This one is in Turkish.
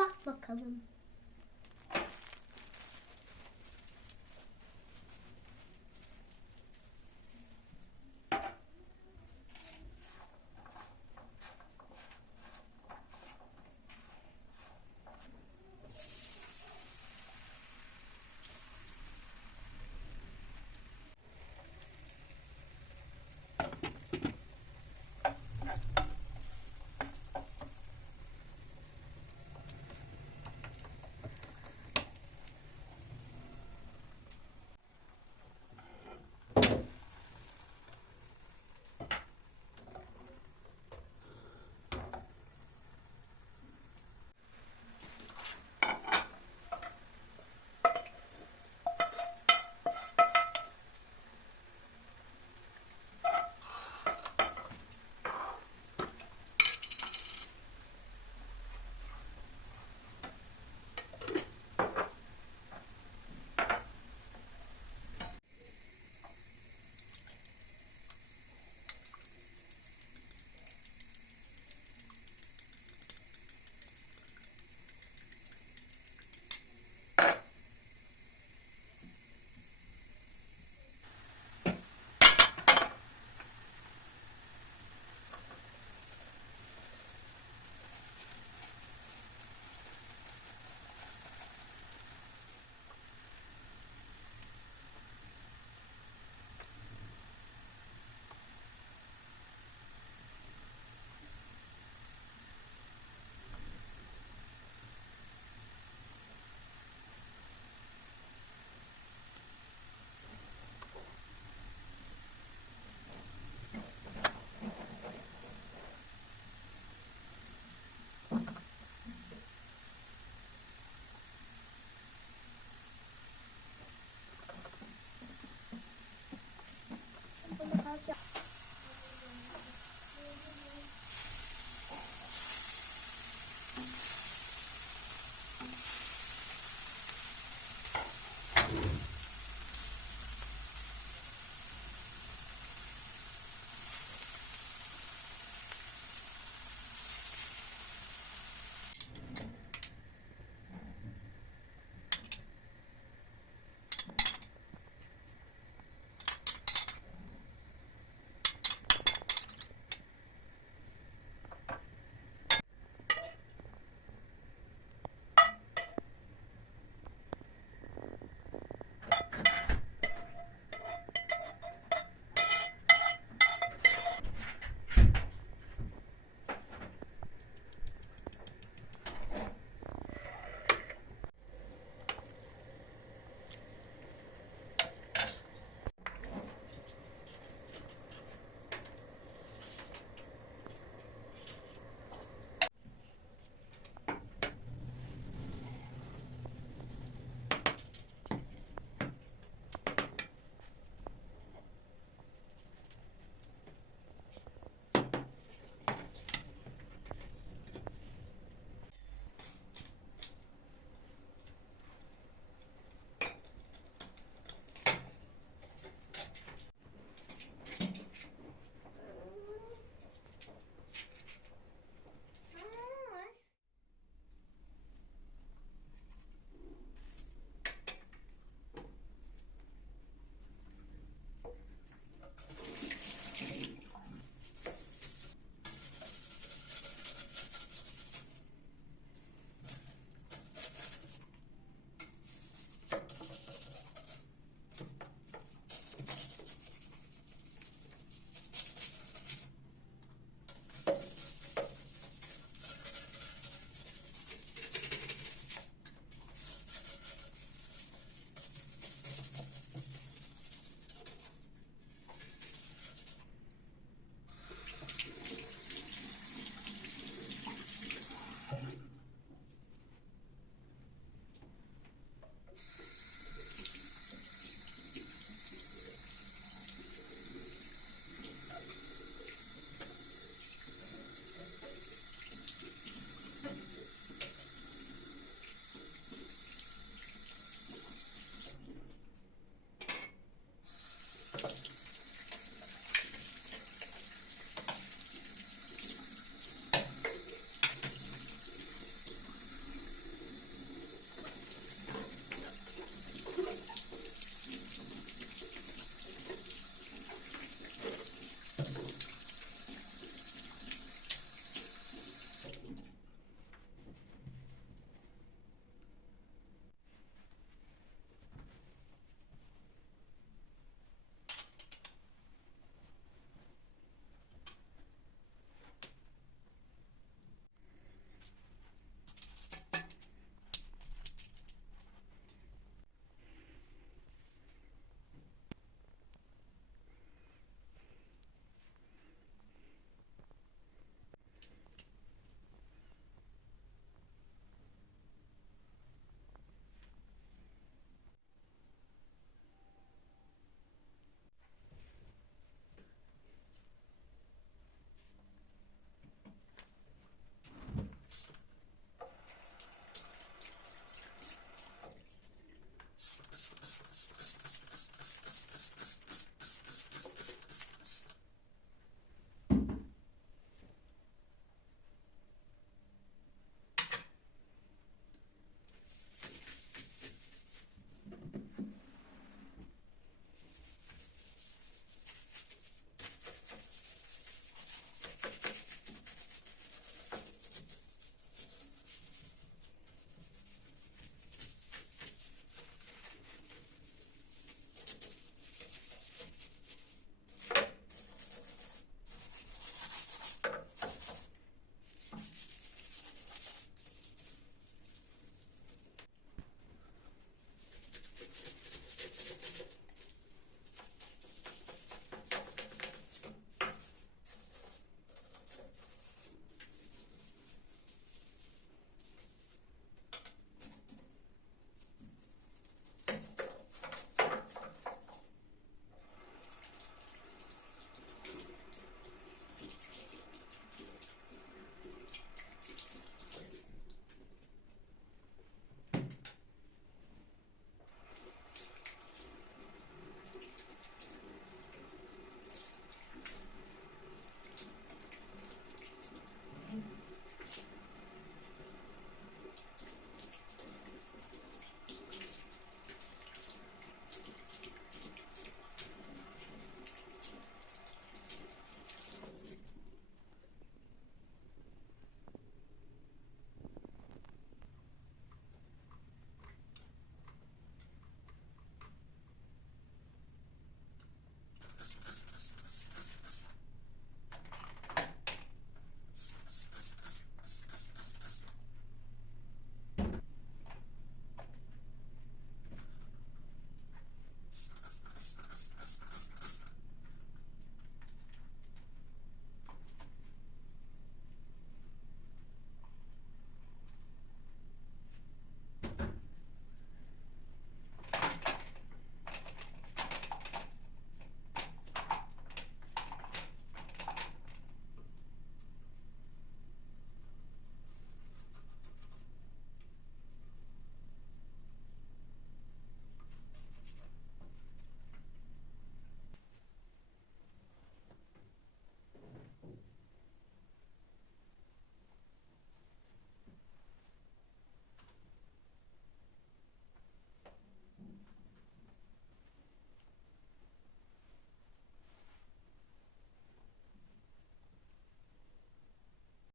bak bakalım. Yeah.